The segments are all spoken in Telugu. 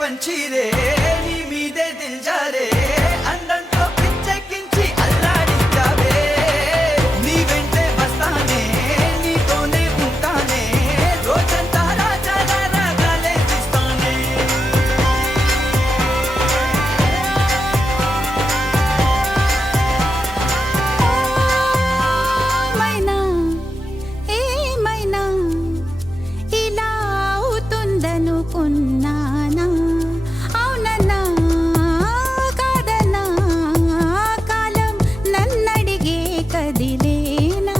పంచిరే నీ మీదే దిల్జారే అందంతో పిచ్చెక్కించి అల్లాడించావే నీ వెంటే వస్తానే నీతోనే ఉంటానే రోజంతా రాజాలా రాగాలే తీస్తానే మైనా ఏమైనా ఇలా అవుతుందనుకున్నానా అవునన్నా కాదన్నా కాలం నన్నడిగే కదిలేనా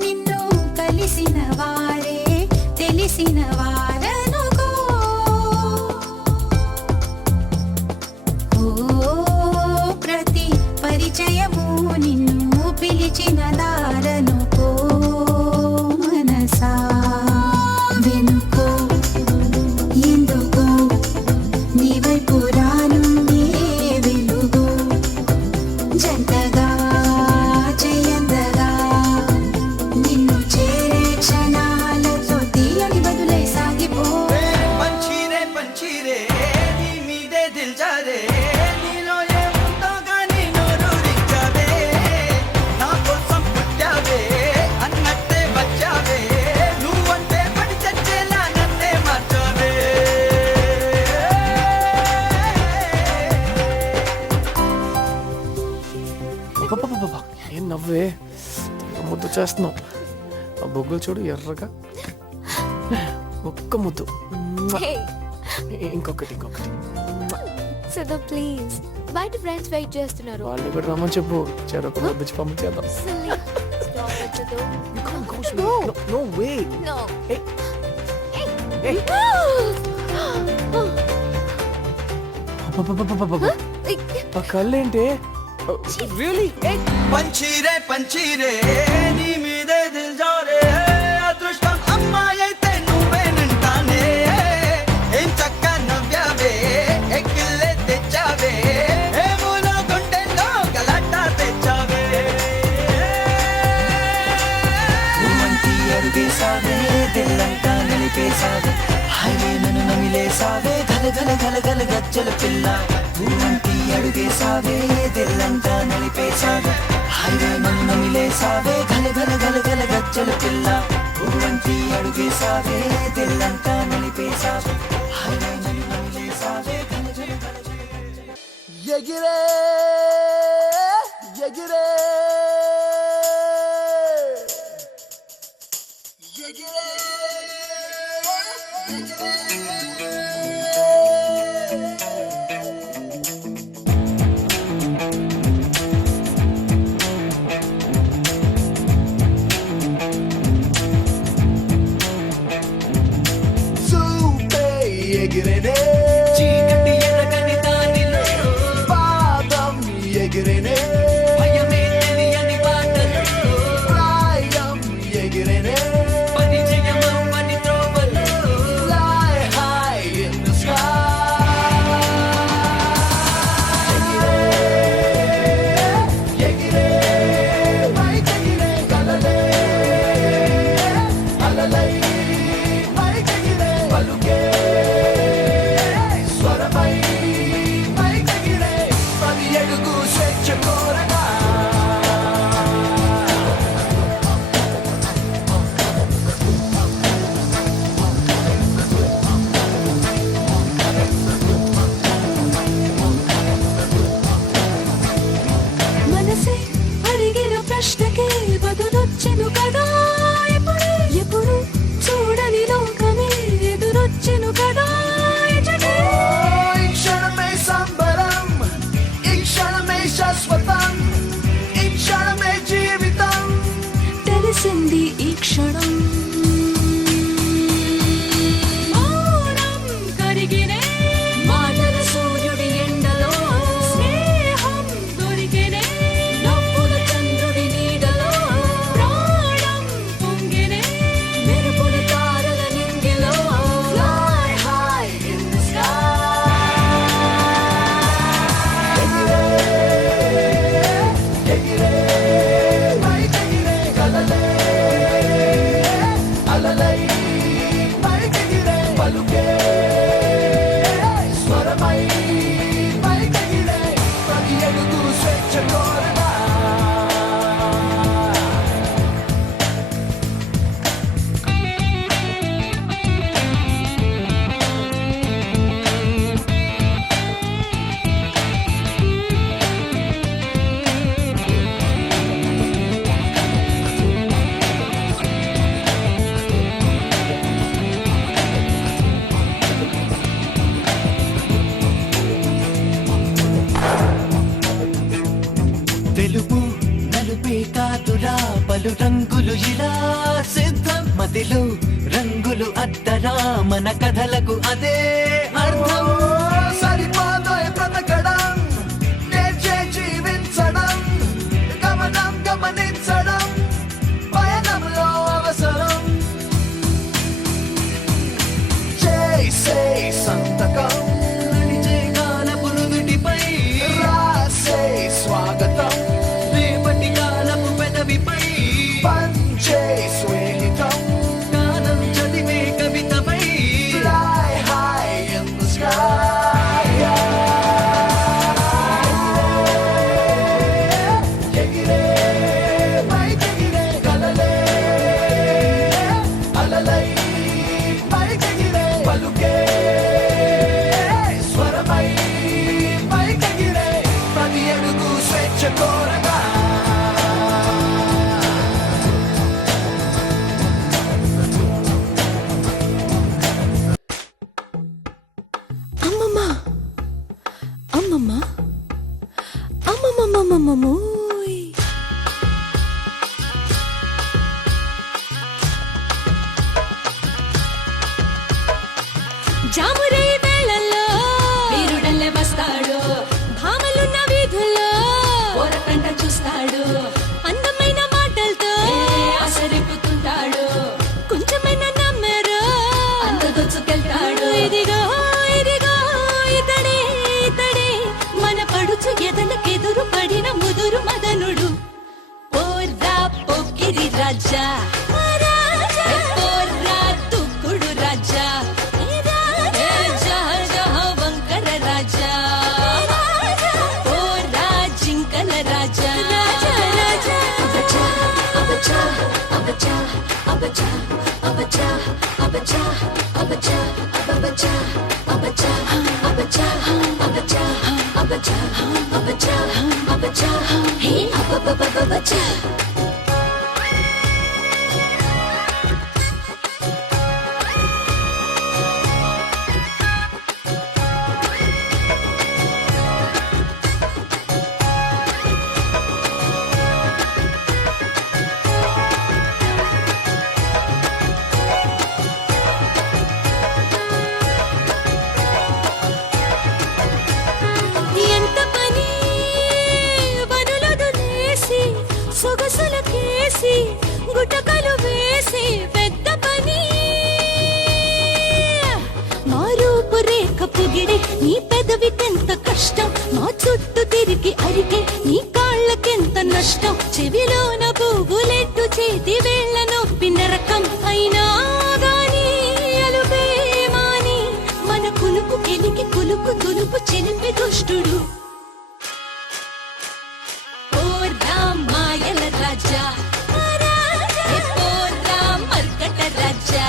నిన్ను కలిసిన వారే తెలిసిన వారనుకో ఓ ప్రతి పరిచయము నిన్ను పిలిచిన దారనుకో మనసా వెనుకో ఎందుకో నీ వైపు రానుందే వెలుగు జంటగా చేయందగా నిన్ను చేరే క్షణాలతో తీయని బదులై సాగిపో పంచిరే నీ మీదే దిల్జారే నీలో ఏముందో గానీ నోరూరించావే నా కోసం పుట్టావే అన్నట్టే వచ్చావే నువ్వంటే పడి చచ్చేలా నన్నే మార్చావే అబ్బబ్బబ్బబ్బా, ఏం నవ్వే ముద్దు చేస్తున్నావు. ఆ బొగ్గులు చూడు ఎర్రగా. ఒక్క ముద్దు. Hey, ఇంకొకటి Siddha, please. బయట ఫ్రెండ్స్ వెయిట్ చేస్తున్నారు. వాళ్ళు కూడా రమ్మని చెప్పు. చెరొక ముద్దు పంపించేద్దాం. Silly. Stop it, Siddhu. No. No way. No. Hey. Hey. Hey. అబ్బబ్బబ్బబ్బబ్బబ్బ. ఆ కళ్ళేంటి? రియలీ? పంచిరే నీ మీదే దిల్జారే అదృష్టం అమ్మాయి అయితే నువ్వేనంటానే ఏం చక్క నవ్యావే ఎక్కిల్లే తెచ్చావే ఏమూలో గుండెల్లో గలాట తెచ్చావే నువ్వంటి అడుగేసావే దిల్లంతా నలిపేసావే హైవే నన్ను నమిలేసావే గల గజ్జల పిల్ల నువ్వంటి అడుగేసావే దిల్లంతా నలిపేసావే హైవే నన్ను నమిలేసావే గల గజ్జల పిల్ల నువ్వంటి అడుగేసావే దిల్లంతా నలిపేసావే హైవే నన్ను నమిలేసావే ఎగిరే ఎగిరే ఎగిరే ఎగిరేనే చీకటి ఎరగని దానిలో పాదం ఎగిరేనే భయమే తెలియని బాటలో ప్రాయం ఎగిరేనే పరిచయమవ్వని త్రోవలో fly high in the sky ఎగిరే పైకెగిరే కలలే అలలై పైకెగిరే పలుకే పలు రంగులు ఇలా సిద్ధం మదిలో రంగులు అద్దరా మన కథలకు అదే అర్థం సరిపోదోయ్ బ్రతకడం నేర్చే జీవించడం గమనం గమనించడం పయనంలో అవసరం చేసే సంతకం నడిచే కాలపు నుదుటిపై రాసే స్వాగతం రేపటి కాలపు పెదవిపై పంచే స్వేహితం కాలం చదివే కవితపై fly high in the sky ఎగిరే పైకెగిరే కలలే అలలై పైకెగిరే పలుకే స్వరమై పైకెగిరే ప్రతి అడుగు స్వేచ్ఛ కోరగా అమ్మమ్మ అమ్మమ్మ అమ్మమ్మమ్మమ్మమ్మోయ్ జామురై వేళల్లో వీరుడల్లే వస్తాడు భామలున్న వీధుల్లో ఓరకంట చూస్తాడు అందమైన మాటలతో ఆసరిపుతుంటాడు కొంచెమైన నమ్మరు అందదొచ్చుకెళ్తాడు ఇదిగో ఇదిగో ఇతడే ఇతడే మన పడుచు ఎదలకెదురు పడిన ముదురు మదనుడు పోర్రా పోకిరి రాజా పోర్రా తుక్కుడు రాజా వంకర రాజా పోర్రా జింకల రాజా అబచా అబచా అబచా అబచా అబచా అబచా అబచా అబచా అబచా అబచా అబచా అబచా అబచా హే అబబబబచా ఎంత పని వనులొదిలేసి సొగసులకేసి గుటకలు వేసి పెద్ద పని మా రూపు రేఖ పొగిడే నీ పెదవికెంత కష్టం మా చుట్టూ తిరిగి అరిగే నీ కాళ్ళకెంత నష్టం చెవిలోన పువ్వులెట్టు చేతి వేళ్ళ నొప్పి నరకం అయినా గాని అలుపే మాని మన కులుకు కెలికి కులుకు తులుపు చిలిపి దుష్టుడు పోర్రా మాయల రాజా పోర్రా మర్కట రాజా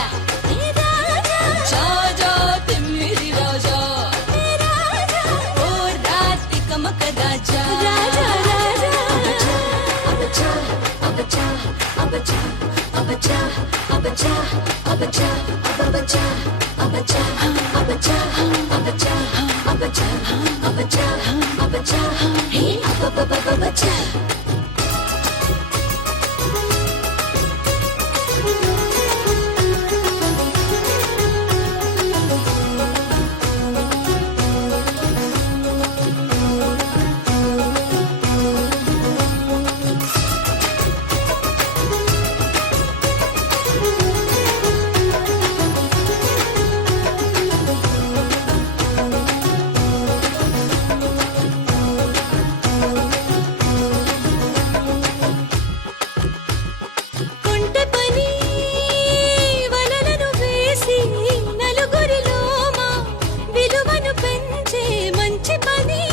జాజా తిమ్మిరి రాజా పోర్రా తికమక రాజా అబచా అబచా అబచా అబచా అబచా అబచా అబచా అబచా అబచా అబచా అబచా అబచా అబచా హే అబబబబచా కొంటె పని వలలను వేసి నలుగురిలో మా విలువను పెంచే మంచి పని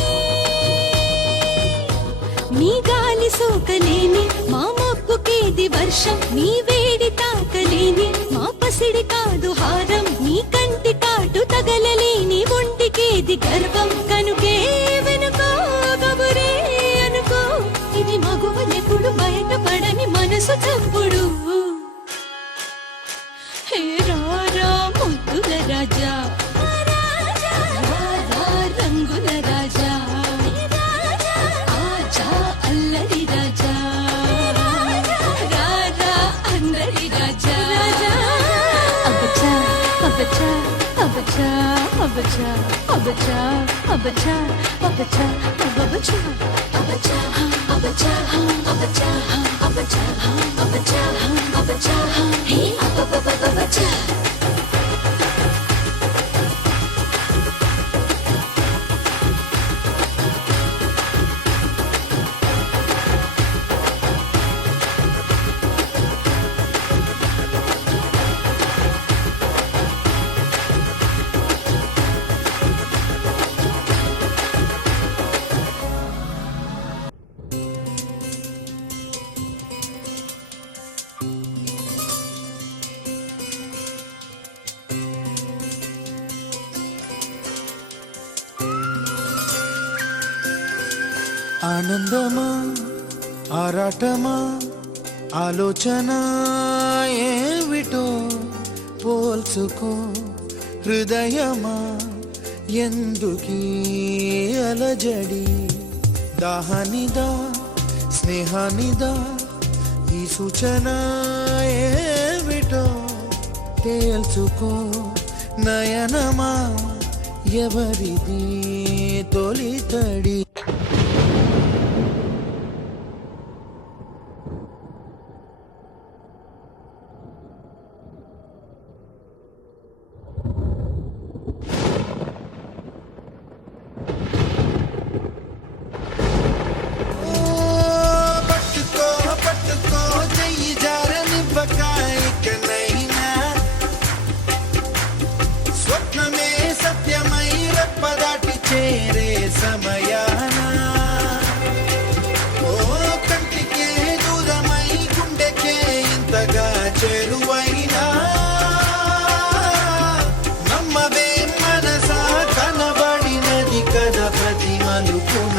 నీ గాలి సోకలేని మా మొక్కుకేది వర్షం నీ వేడి తాకలేని మా పసిడి కాదు హారం నీ కంటి కాటు తగలలేని ఒంటికేది గర్వం కనుకే వెనుకో కబురే అనుకో ఇది మగువలెప్పుడు బయటపడని మనసు చప్పుడు హే రారా ముద్దుల రాజా రారా రంగుల రాజా ఆజా అల్లరి రాజా రారా అబచా అబచా అబచా అబచా అబచా అబచా అబచా అబచా అబచా అబచా అబచా అబచా హే అబచా ఆనందమా ఆరాటమా ఆలోచన ఏమిటో పోల్చుకో హృదయమా ఎందుకీ అలజడి దాహానిదా స్నేహానిదా ఈ సూచన ఏమిటో తేల్చుకో నయనమా ఎవరిది తొలితడి చేరే సమయాన ఓ కంటికే దూరమై గుండెకే ఇంతగా చేరువైనా నమ్మవే మనసా కనబడినది కదా ప్రతి మలుపున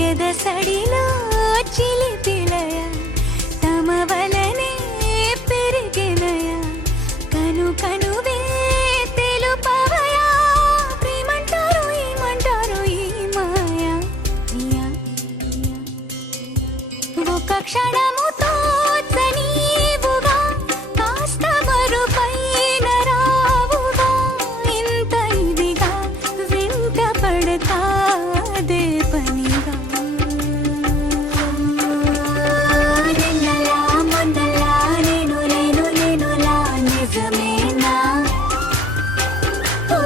ఎదసడిలో చిలిపిలయ తమ వలనే పెరిగినయ కను కనువే తెలుపవయా ప్రేమంటారు ఏమంటారు ఈ మాయా ఒక క్షణము తోచనీవుగా కాస్త మరుపైన రావుగా ఇంత ఇదిగా వెంట పడతాదే పనిగా నిన్నలా మొన్నలా నేను లేను లేనులా నిజమేనా ఓ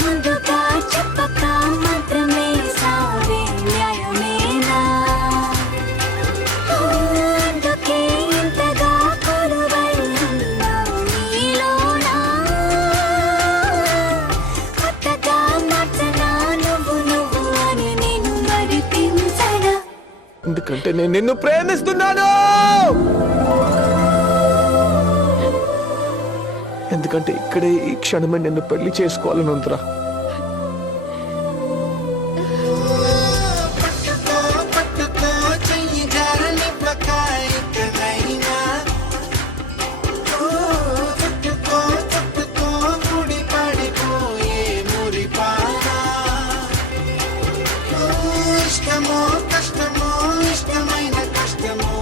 ముందుగా చెప్పక మాత్రమే సావే న్యాయమేనా అందుకే ఇంతగా కొలువై ఉన్నావు నీలోనా కొత్తగా మార్చనా నువ్వు అని నేను మరిపించనా ఎందుకంటే నేను నిన్ను ప్రేమిస్తున్నాను. ఎందుకంటే ఇక్కడే ఈ క్షణమే నిన్ను పెళ్లి చేసుకోవాలని ఉందిరా. పట్టుకో పట్టుకో చెయ్యి జారని పకాయికనైనా చుట్టుకో చుట్టుకో ముడి పడిపోయే మురిపానా ఇష్టమో కష్టమో ఇష్టమైన కష్టమో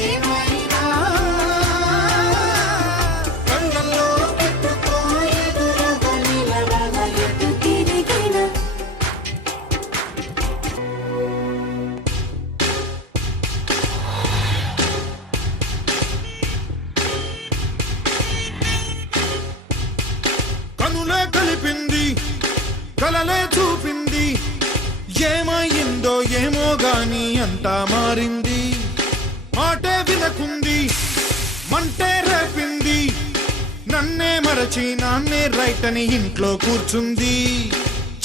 ఏమైనా కళ్ళల్లో పెట్టుకో ఎదురుగా నిలవన ఎదురు ఏమో గాని అంతా మారింది. మాటే వినకుంది, మంటే రేపింది, నన్నే మరచి నాన్నే రైట్ అని ఇంట్లో కూర్చుంది.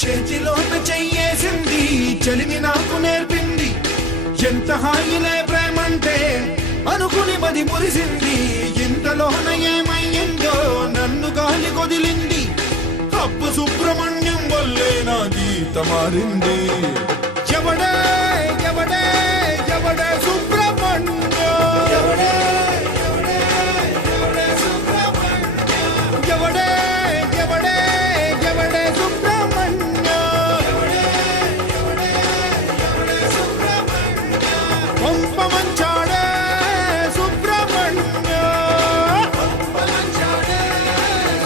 చేతిలోన చెయ్యేసింది, చెలిమి నాకు నేర్పింది. ఎంత హాయిలే ప్రేమంటే అనుకుని మది మురిసింది. ఇంతలోన ఏమయ్యిందో నన్ను గాలి కొదిలింది. అప్పు సుబ్రహ్మణ్యం వల్లే నా గీత మారింది. ఎవడే ఎవడే ఎవడే సుబ్రహ్మణ్యం, ఎవడే ఎవడే ఎవడే సుబ్రహ్మణ్యం, ఎవడే ఎవడే ఎవడే సుబ్రహ్మణ్యం, ఎవడే ఎవడే ఎవడే సుబ్రహ్మణ్యం, పంప మంచాడే సుబ్రహ్మణ్యం, పంప మంచాడే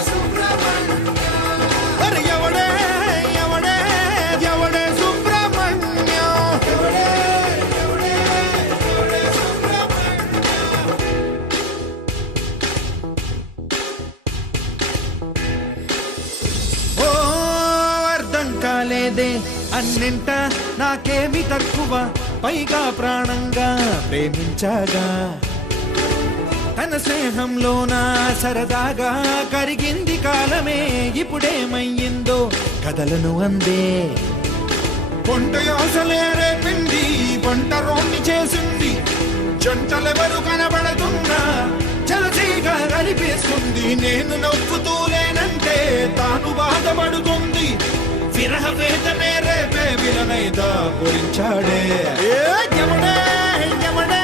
సుబ్రహ్మణ్యం. అరే ఎవడే ఎవడే ఎవడే సుబ్రహ్మణ్యం, ఎవడే ఎవడే ఎవడే సుబ్రహ్మణ్యం. ఓ అర్థం కాలేదే అన్నింట నాకేమి తక్కువ, పైగా ప్రాణంగా ప్రేమించాగా. తన స్నేహంలోన సరదాగా కరిగింది కాలమే, ఇప్పుడేమయ్యిందో కథలను అందే. పొంట యోసలే రేపింది, పొంట రోణి చేసింది. జంటలెవరు కనబడుతున్నా చలచీగా కనిపిస్తుంది. నేను నవ్వుతూలేనంటే తాను బాధపడుతుంది. విరహ వేదనే రేపే విలనైదా పూరించాడే. ఎవడే ఎవడే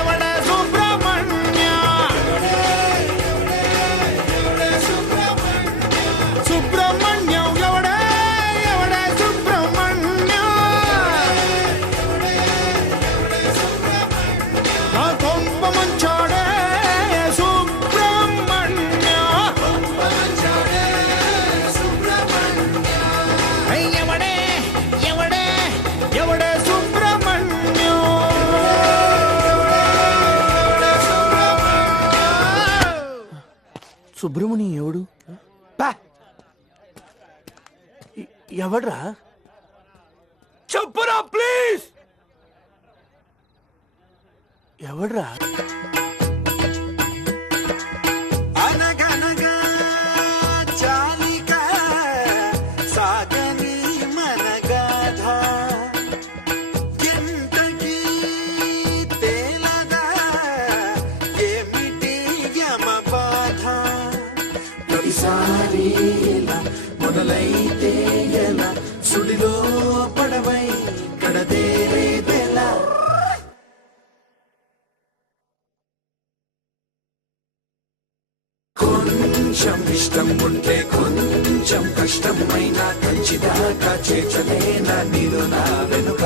ఎవడే సుబ్రహ్మణ్య, సుబ్రహ్మణ్యం, ఎవడే ఎవడే సుబ్రహ్మణ్యం, నా కొంప మంచాడే సుబ్రహ్మణ్య, ఎవడే ఎవడే ఎవడే సుబ్రహ్మణ్యం. సుబ్రహ్మణ్యం ఎవడు? పా! ఎవడ్రా? చెప్పురా ప్లీజ్. ఎవడ్రా? అనగనగా చాలిక సాగని మనగాథ, ఎంతకీ తేలదా ఏమిటి యమ బాధ. ప్రతిసారి ఇలా మొదలైతే ఎలా, సుడిలో పడవై కడదేరేదెలా. కొంచెం ఇష్టం ఉంటే కొంచెం కష్టమైనా కంచిదాకా చేర్చలేనా నీలో నా వెనుక.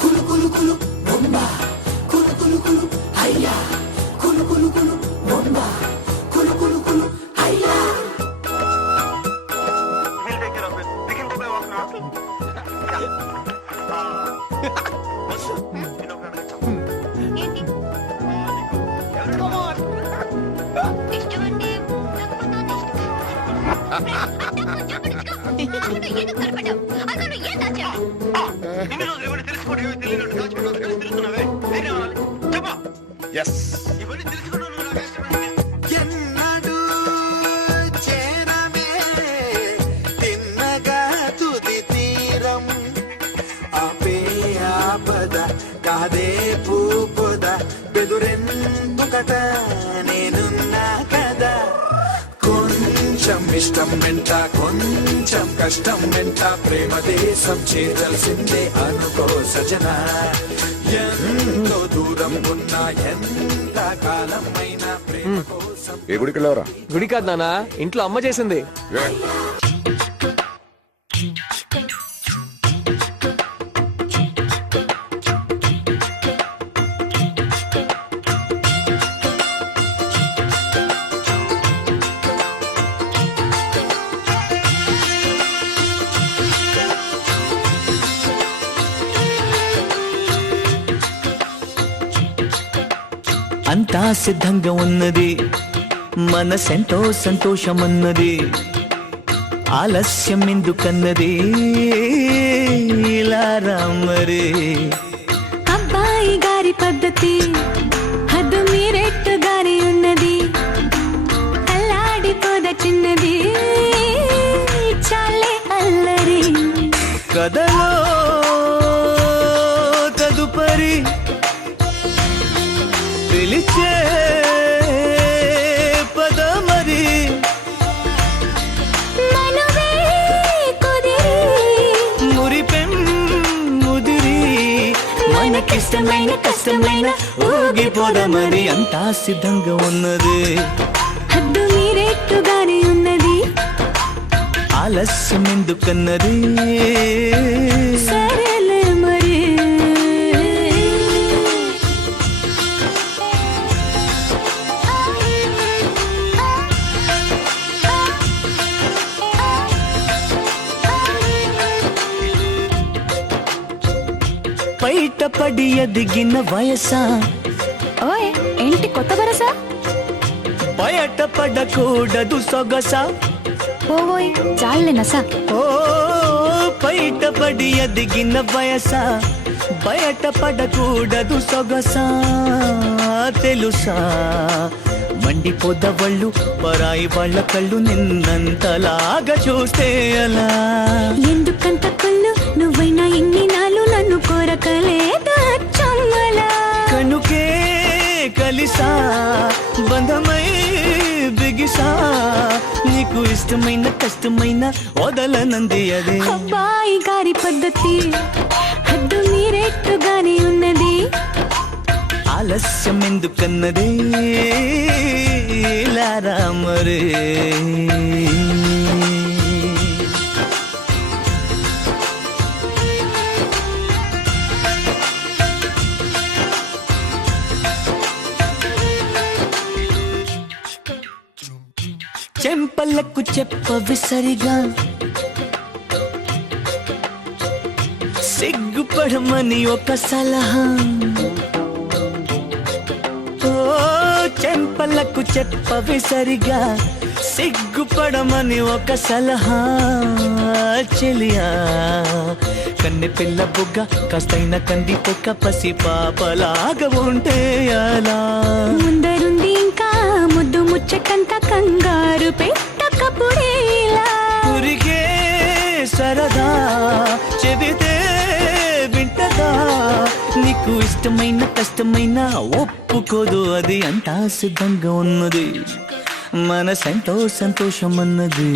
కులు కులు కులు బొంబా, కులు కులు కులు అయ్యా, కులు కులు కులు బొంబా, కులు కులు కులు అయ్యా. ఎన్నడూ చేరమే తిన్నగా తుది తీరం, ఆపే ఆపద కాదే పూపద, బెదురెందుకట నేనున్నా కదా. కొంచెం ఇష్టం వెంట కొంచెం కష్టం వెంట, ప్రేమ దేశం చేరాల్సిందే అనుకో సజనా. ఎంతో దూరం ఉన్నా ఎంత కాలం అయినా ప్రేమ కోసం. ఏ గుడికి వెళ్ళావరా? గుడి కాదు నానా, ఇంట్లో అమ్మ చేసింది. అంతా సిద్ధంగా ఉన్నది, మనసెంతో సంతోషమన్నది, ఆలస్యం ఎందుకన్నది, ఇలా రామరే. అబ్బాయి గారి పద్ధతి హద్దు మీరెట్టుగానే ఉన్నది, అల్లాడిపోద చిన్నది, చాలే అల్లరి. కథలో తదుపరి పిలిచే పదమరి, మనవే కుదిరి మురిపెం ముదిరి, మనకిష్టమైన కష్టమైన ఊగిపోదమరి. అంతా సిద్ధంగా ఉన్నది, హద్దు మీరెట్టుగానే ఉన్నది, ఆలస్యం ఎందుకన్నది, సరేలే మరి. బయట పడి ఎదిగిన వయసా, ఓయ్ ఏంటి కొత్త వరస? బయట పడకూడదు సొగసా, ఓయ్ చాలే నసా. ఓ బయట పడి ఎదిగిన వయసా, బయట పడకూడదు సొగసా, తెలుసా మండిపోదవళ్ళు పరాయి వాళ్ళ కళ్ళు నిన్నంతలాగా చూస్తే అలా. ఎందుకంత కళ్ళు నువ్వైనా ఇన్ని నాలు నన్ను కోరకలేదా చమ్మలా. కనుకే కలిసా బంధమై బిగిసా, నీకు ఇష్టమైన కష్టమైన వదలనంది అదే. అబ్బాయి గారి పద్ధతి హద్దు మీరెట్టుగానే ఉన్నది, ఆలస్యం ఎందుకన్నదే, ఇలా రామరే. చెంపలకు చెప్పవి సరిగా, సిగ్గుపడమని ఒక సలహా, ఓ చెంపలకు చెప్పవి సరిగా, సిగ్గుపడమని ఒక సలహా, చెలియా కన్నె పిల్ల బుగ్గ కాస్తైన కంది పొక్క పసి పాపలాగా ఉంటే అలా. ముందరుంది ఇంకా ముద్దు ముచ్చటంత కంగారు పెట్టకపుడేలా. ఊరికే సరదా చెబితే వింటదా, నీకు ఇష్టమైన కష్టమైన ఒప్పుకోదు అది. అంతా సిద్ధంగా ఉన్నది, మనసెంతో సంతోషం అన్నది,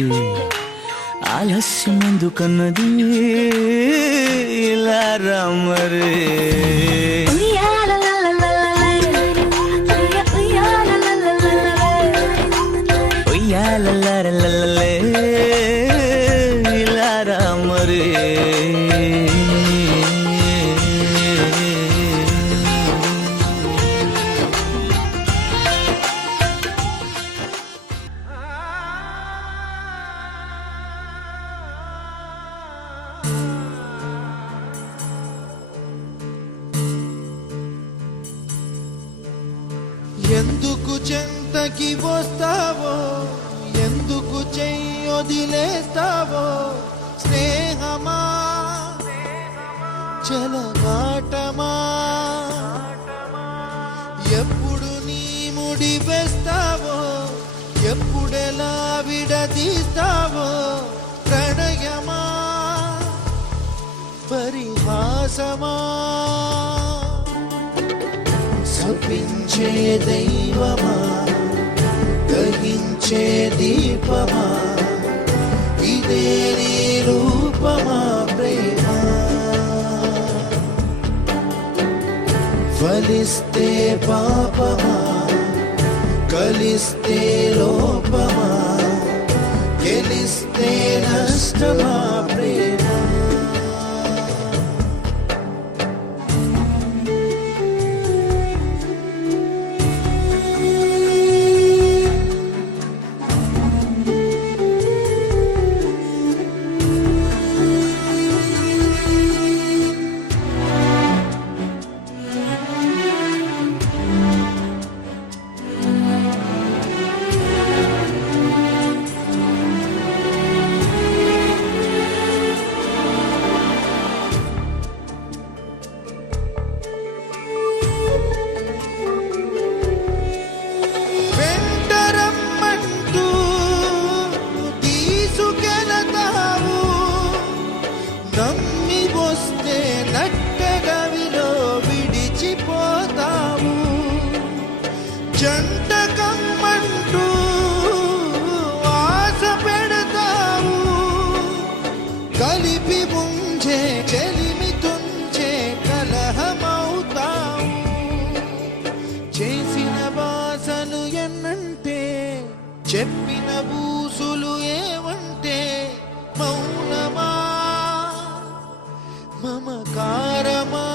ఆలస్యం ఎందుకన్నది, ఇలా రామరే. ఉయ్యాలలారలలలే, ఇలా రామరే. ఎందుకు చెంతకి వస్తావో, ఎందుకు చెయ్యొదిలేస్తావో, స్నేహమా చెలగాటమా, ఎప్పుడు నీ ముడి వేస్తావో, ఎప్పుడెలా విడదీస్తావో, ప్రణయమా పరిహాసమా, శపించే దైవమా దహించే దీపమా, ఇదే నీ రూపమా ప్రేమ, ఫలిస్తే పాపమా కలిస్తే లోపమా, గెలిస్తే నష్టమా ప్రేమ. తుంచే చెలిమి తుంచే కలహమవుతావు చేసిన బాసలు ఎన్నంటే చెప్పిన బూసులు ఏమంటే మౌనమా మమకారమా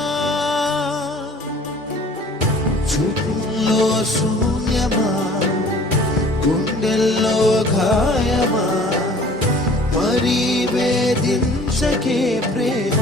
చూపుల్లో శూన్యమా గుండెల్లో గాయమా మరీ వేధించకే ప్రేమ